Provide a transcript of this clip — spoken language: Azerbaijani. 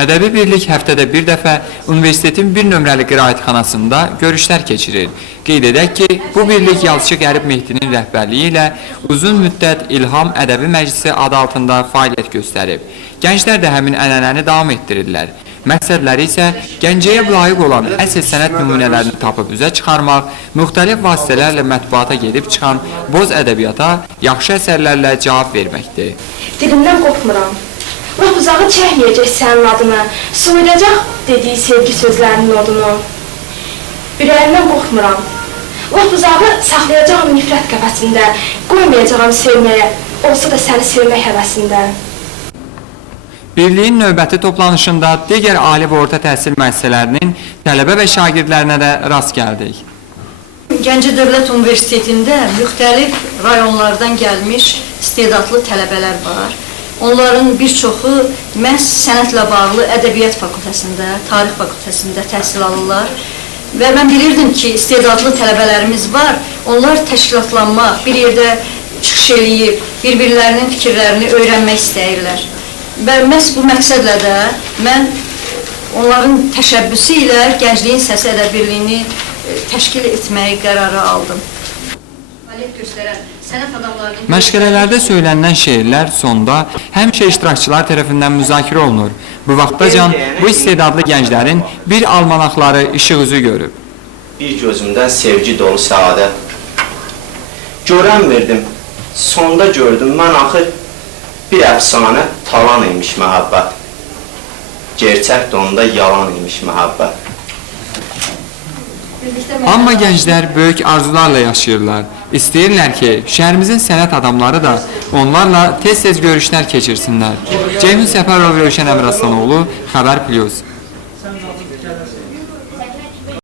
Ədəbi Birlik həftədə bir dəfə universitetin bir nömrəli qiraətxanasında görüşlər keçirir. Qeyd edək ki, bu birlik yazıçı Qərib Mehdinin rəhbərliyi ilə uzun müddət İlham Ədəbi Məclisi adı altında fəaliyyət göstərib. Gənclər də həmin ənənəni davam etdirirlər. Məqsədləri isə Gəncəyə layiq olan əsl sənət nümunələrini tapıb üzə çıxarmaq, müxtəlif vasitələrlə mətbuata gedib çıxan boz ədəbiyyata yaxşı əsərlərlə cavab verməkdir. Dilimdən qopmuram. Lap uzağı çəkməyəcək sənin adını, soyulacaq dediyi sevgi sözlərinin odunu. Ürəyimdən qorxmuram. Lap uzağı saxlayacağım nifrət qəfəsində, qoymayacağım sevməyə, olsa da səni sevmək həvəsində. Birliyin növbəti toplanışında digər ali və orta təhsil müəssisələrinin tələbə və şagirdlərinə də rast gəldik. Gəncə Dövlət Universitetində müxtəlif rayonlardan gəlmiş istedadlı tələbələr var. Onların bir çoxu məhz sənətlə bağlı Ədəbiyyat Fakültəsində, Tarix Fakültəsində təhsil alırlar. Və mən bilirdim ki, istedadlı tələbələrimiz var. Onlar təşkilatlanmaq, bir yerdə çıxış eləyib, bir-birlərinin fikirlərini öyrənmək istəyirlər. Və məhz bu məqsədlə də mən onların təşəbbüsü ilə Gəncliyin Səsi Ədəbi Birliyini təşkil etməyi qərarı aldım. Fəaliyyət göstərən sənət adamlarının... Məşğələlərdə söylənilən şeirlər sonda həmişə iştirakçılar tərəfindən müzakirə olunur. Bu vaxtacan bu istedadlı gənclərin bir almanaqları işıq üzü görüb. Bir gözümdən sevgi dolu səadət. Görənmirdim, sonda gördüm, mən axır bir əfsanə talan imiş məhəbbət. Gerçək də onda yalan imiş məhəbbət. Amma gənclər böyük arzularla yaşayırlar. İstəyirlər ki, şəhərimizin sənət adamları da onlarla tez-tez görüşlər keçirsinlər. Ceyhun Səfərov, Rövşən Əmraslanoğlu, Xəbər Plus.